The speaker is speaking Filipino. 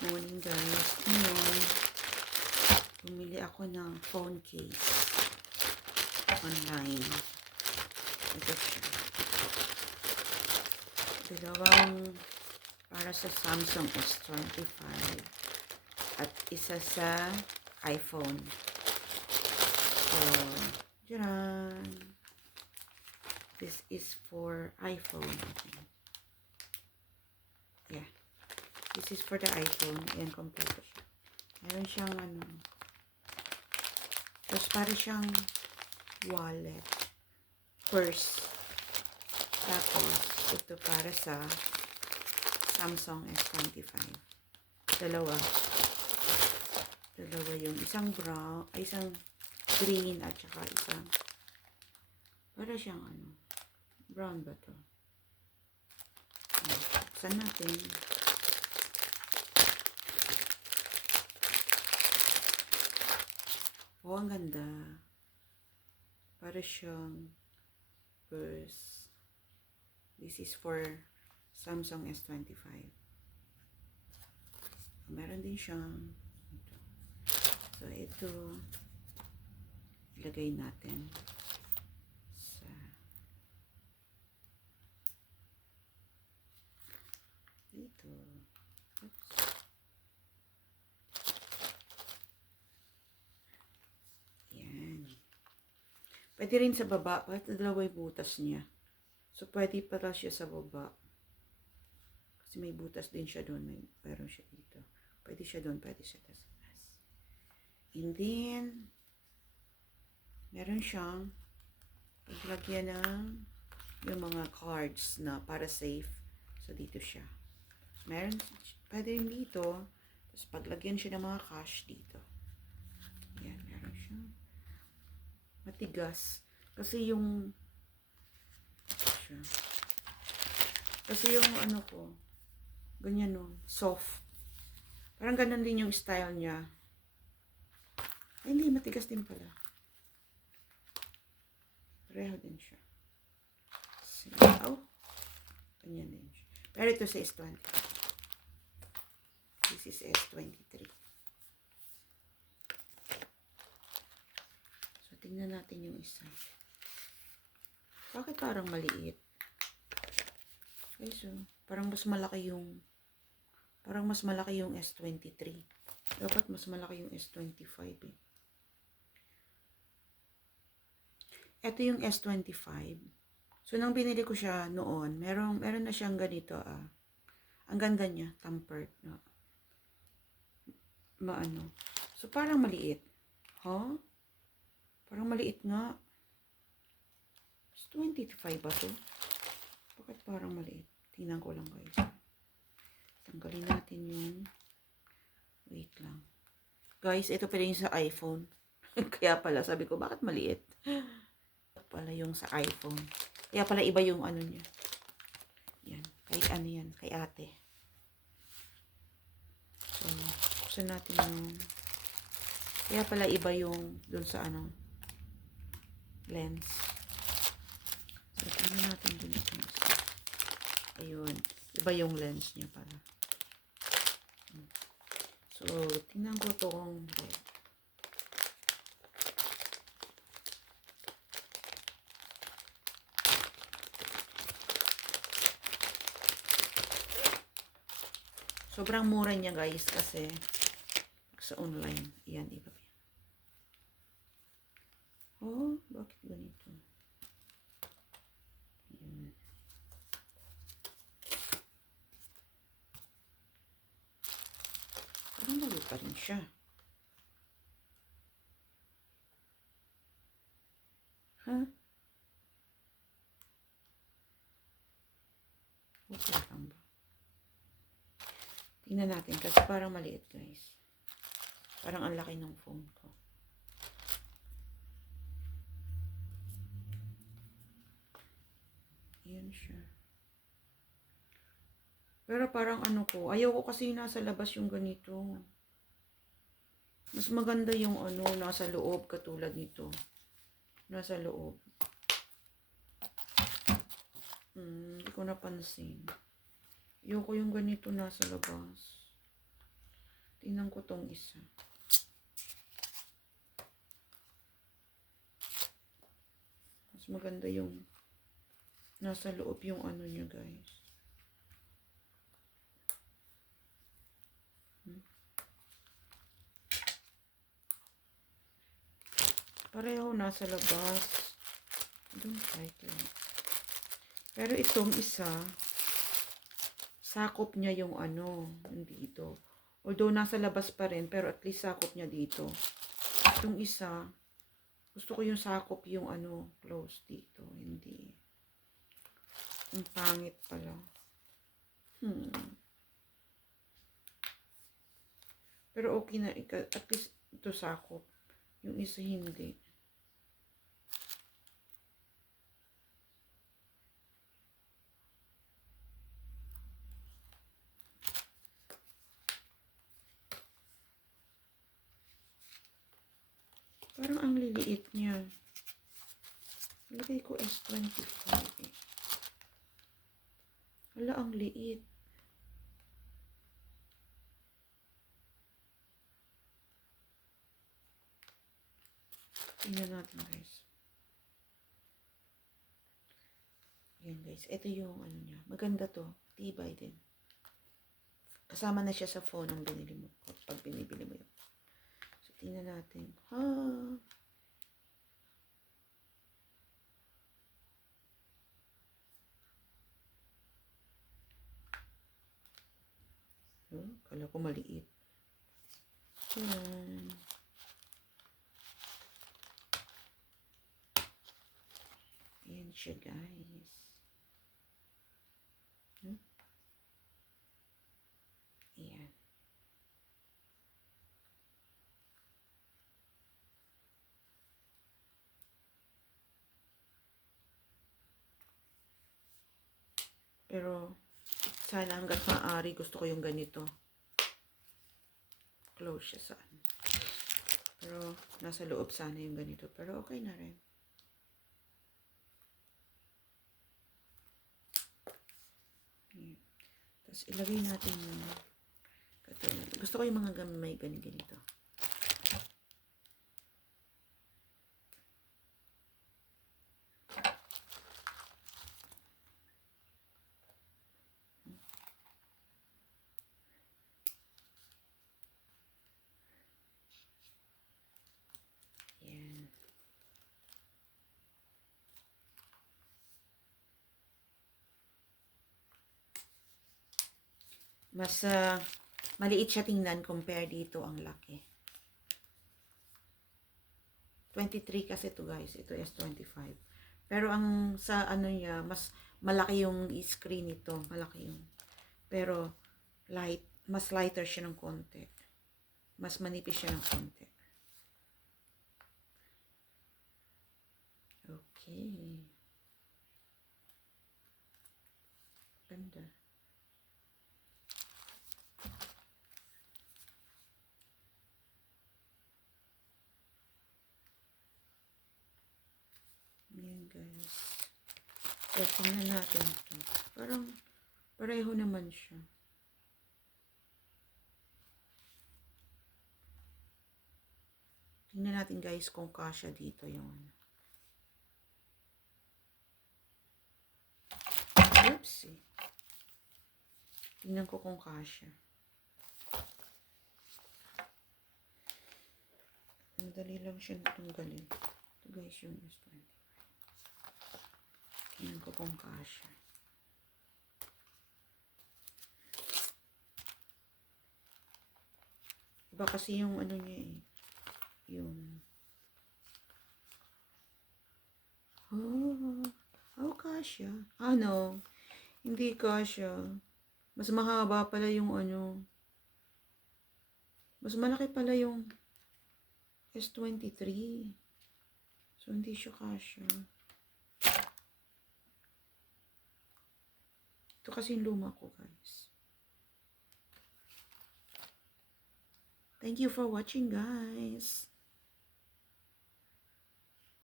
Morning guys. Ngayon, bumili ako ng phone case online. Ito siya. Dalawang para sa Samsung S25 at isa sa iPhone. So, dyan. This is for iPhone. Yeah. This is for the iPhone. Ayan, kompleto siya. Meron siyang ano. Tapos para siyang wallet. Purse. Tapos, ito para sa Samsung S25. Dalawa yung isang brown, ay isang green at saka isang para siyang ano. Brown ba to? Buksan natin. Oh, ang ganda. Para siyang purse. This is for Samsung S25. Meron din siyang ito. So, ito ilagay natin sa dito. Oops. Yan. Pwede rin sa baba. Pwede dalawa yung butas niya. So, pwede pala siya sa baba. Kasi may butas din siya doon. Meron siya dito. Pwede siya doon. Pwede siya sa taas. And then, meron siyang paglagyan ng yung mga cards na para safe. So, dito siya. Meron, pwede rin dito. Tapos, paglagyan siya ng mga cash dito. Yan, meron siya. Matigas. Kasi yung ano ko, ganyan no, soft. Parang ganun din yung style niya. Ay, hindi, matigas din pala. Pareho din siya. So, oh, ganyan din siya. Pero ito sa S20. This is S23. So, tingnan natin yung isa. Bakit parang maliit? Okay, so, parang mas malaki yung S23. Dapat mas malaki yung S25 eh. Ito yung S25. So, nang binili ko siya noon, meron na siyang ganito ah. Ang ganda niya, tempered. No? Maano. So, parang maliit. Huh? Parang maliit nga. S25 ba to? Bakit parang maliit? Tingnan ko lang guys. Tanggalin natin yung wait lang. Guys, ito pala yung sa iPhone. Kaya pala, sabi ko, bakit maliit? Ito pala yung sa iPhone. Kaya pala iba yung ano niya. Yan. Kay ano yan? Kay ate. So, buksan natin yung kaya pala iba yung dun sa ano lens. So, tingnan natin dun sa ayun. Iba yung lens niya pala. So, tingnan ko itong red. Sobrang mura niya guys kasi sa online. Yan, iba. Oh, bakit ganito? Ayan. Parang mali pa rin siya. Huh? Okay lang ba? Tingnan natin kasi parang maliit guys. Parang ang laki ng phone ko. Ayan siya. Pero parang ano ko, ayoko kasi nasa labas yung ganito. Mas maganda yung ano, nasa loob katulad nito. Nasa loob. Hindi ko napansin. Ayoko yung ganito nasa labas. Tingnan ko tong isa. Mas maganda yung nasa loob yung ano niya, guys. Pareho nasa labas. Don't like it. Pero itong isa, sakop niya yung ano, dito. Although nasa labas pa rin, pero at least sakop niya dito. Itong isa, gusto ko yung sakop yung ano, close dito. Hindi. Ang pangit pala. Pero okay na, at least ito sakop. Yung isa hindi. Parang ang liliit niya. Lagay ko S25 eh. Hala, ang liit. Tingnan natin, guys. Yan, guys. Ito yung ano niya. Maganda to. Tibay din. Kasama na siya sa phone ang binili mo. Pag binibili mo yun. So, tingnan natin. Ha! Oh, kala ko maliit. Yan. Yan siya, guys. Yan. Pero, sana hanggat maaari gusto ko yung ganito. Close siya sa ano. Pero, nasa loob sana yung ganito. Pero, okay na rin. Yan. Tapos, ilagay natin yung katulad. Gusto ko yung mga gamay ganito. Yan. Mas maliit siya tingnan compare dito ang laki. 23 kasi to, guys. Ito is 25. Pero ang sa ano niya, mas malaki yung screen nito. Malaki yung. Pero mas lighter siya ng konti. Mas manipis siya ng konti. Okay. Ganda. Yan, guys. So, tingnan natin ito. Parang pareho naman siya. Tingnan natin, guys, kung kasya dito yung oopsie. Tingnan ko kung kasya. Madali lang siya tanggalin. Ito, guys, yung S25. Tingnan ko kung kasya. Iba kasi yung ano niya eh. Yung kasya. Ano? Hindi kasya. Mas mahaba pala yung ano. Mas malaki pala yung S23. So, hindi siya kasya. Ito kasi yung luma ko, guys. Thank you for watching, guys.